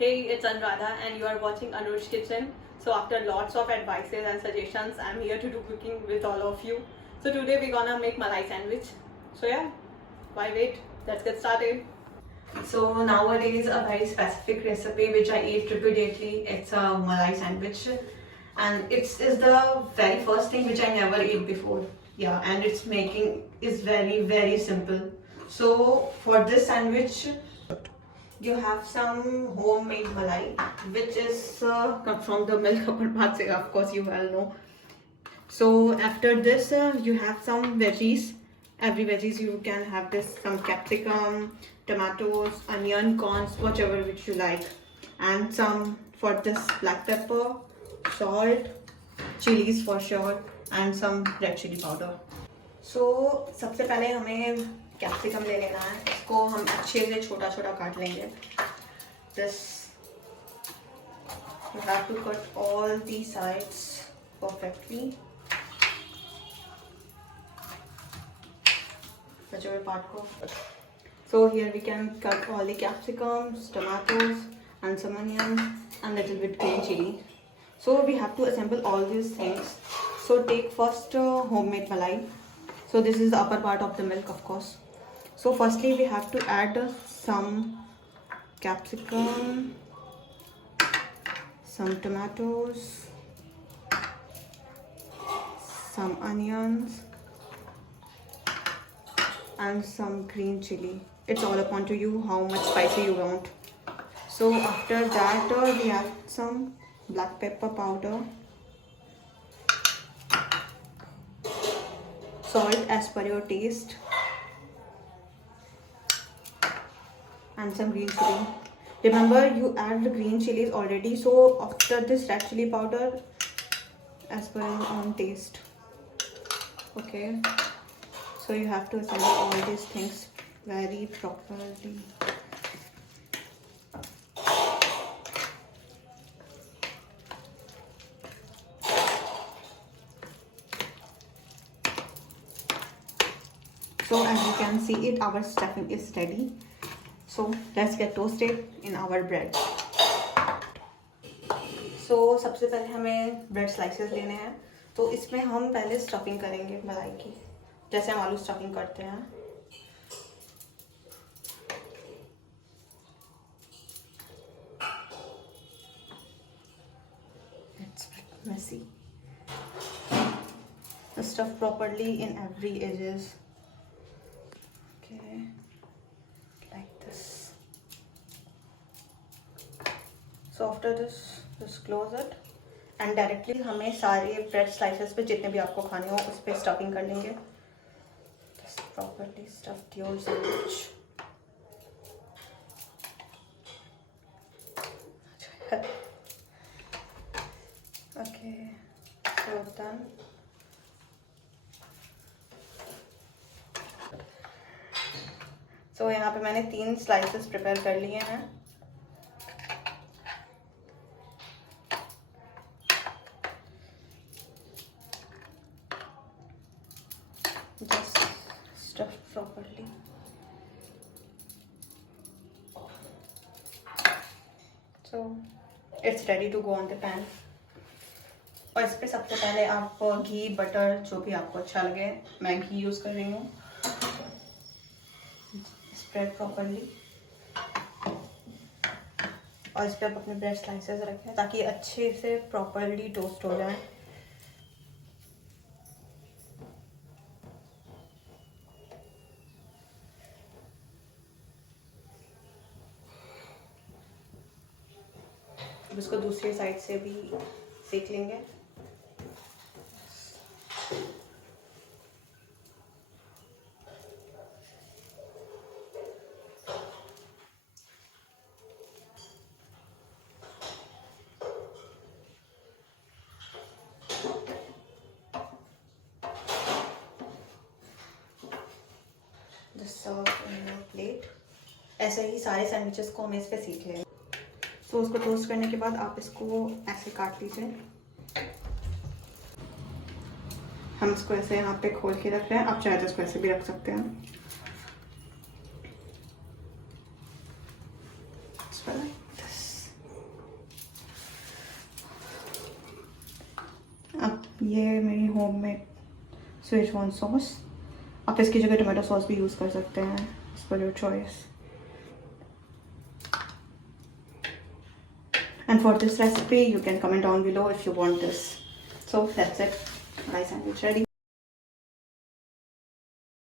Hey, it's Anuradha and you are watching Anush's Kitchen. So after lots of advices and suggestions, I'm here to do cooking with all of you. So today we're gonna make Malai sandwich. So yeah, why wait? Let's get started. So nowadays a very specific recipe which I eat repeatedly, it's a Malai sandwich. And it is the very first thing which I never ate before. Yeah, and its making is very simple. So for this sandwich, you have some homemade malai, which is come from the milk upper part, of course you well know. So after this, you have some veggies. Every veggies you can have this, some capsicum, tomatoes, onion, corns, whichever which you like, and some for this black pepper, salt, chilies for sure, and some red chili powder. So सबसे पहले हमें capsicum ले लेना है. इसको हम अच्छे से छोटा छोटा काट लेंगे. This you have to cut all the sides perfectly. Whichever part go. So here we can cut all the capsicums, tomatoes, and some onions, and little bit green chili. So we have to assemble all these things. So take first homemade malai. So this is the upper part of the milk, of course. So firstly we have to add some capsicum, some tomatoes, some onions, and some green chili. It's all upon to you how much spicy you want. So after that we have some black pepper powder, salt as per your taste, and some green chili. Remember, you add the green chilies already, so after this red chili powder as per your own taste. Okay, so you have to assemble all these things very properly. So as you can see it, our stuffing is ready. So let's get toasted in our bread. So सबसे पहले हमें bread slices लेने हैं. तो इसमें हम पहले stuffing करेंगे मलाई की, जैसे हम आलू stuffing करते हैं. It's messy. Stuff properly in every edges. Okay, like this. So after this, just close it and directly हमें सारे bread slices पे जितने भी आपको खाने हो उस पे stuffing कर लेंगे. Just properly stuff your sandwich. Okay, so done. तो यहाँ पे मैंने 3 स्लाइसेस प्रिपेयर कर लिए हैं. Just stuff properly. So it's ready to go on the pan. और इस पर सबसे पहले आप घी बटर जो भी आपको अच्छा लगे, मैं घी यूज़ कर रही हूँ. स्प्रेड प्रॉपर्ली और इस पर आप अपने ब्रेड स्लाइसेस रखें ताकि अच्छे से प्रॉपर्ली टोस्ट हो जाए. अब इसको दूसरी साइड से भी सेक लेंगे. प्लेट. ऐसे ही सारे सैंडविचेस को हमें इस पे सीख लें. सो उसको टोस्ट करने के बाद आप इसको ऐसे काट लीजिए. हम इसको ऐसे यहाँ पे खोल के रख रहे हैं. आप चाहे तो इसको ऐसे भी रख सकते हैं. like this. ये मेरी होममेड शेजवान सॉस. आप इसकी जगह टमाटो सॉस भी यूज़ कर सकते हैं. It's for your choice. And for this recipe, you can comment down below if you want this. So that's it. Malai sandwich ready.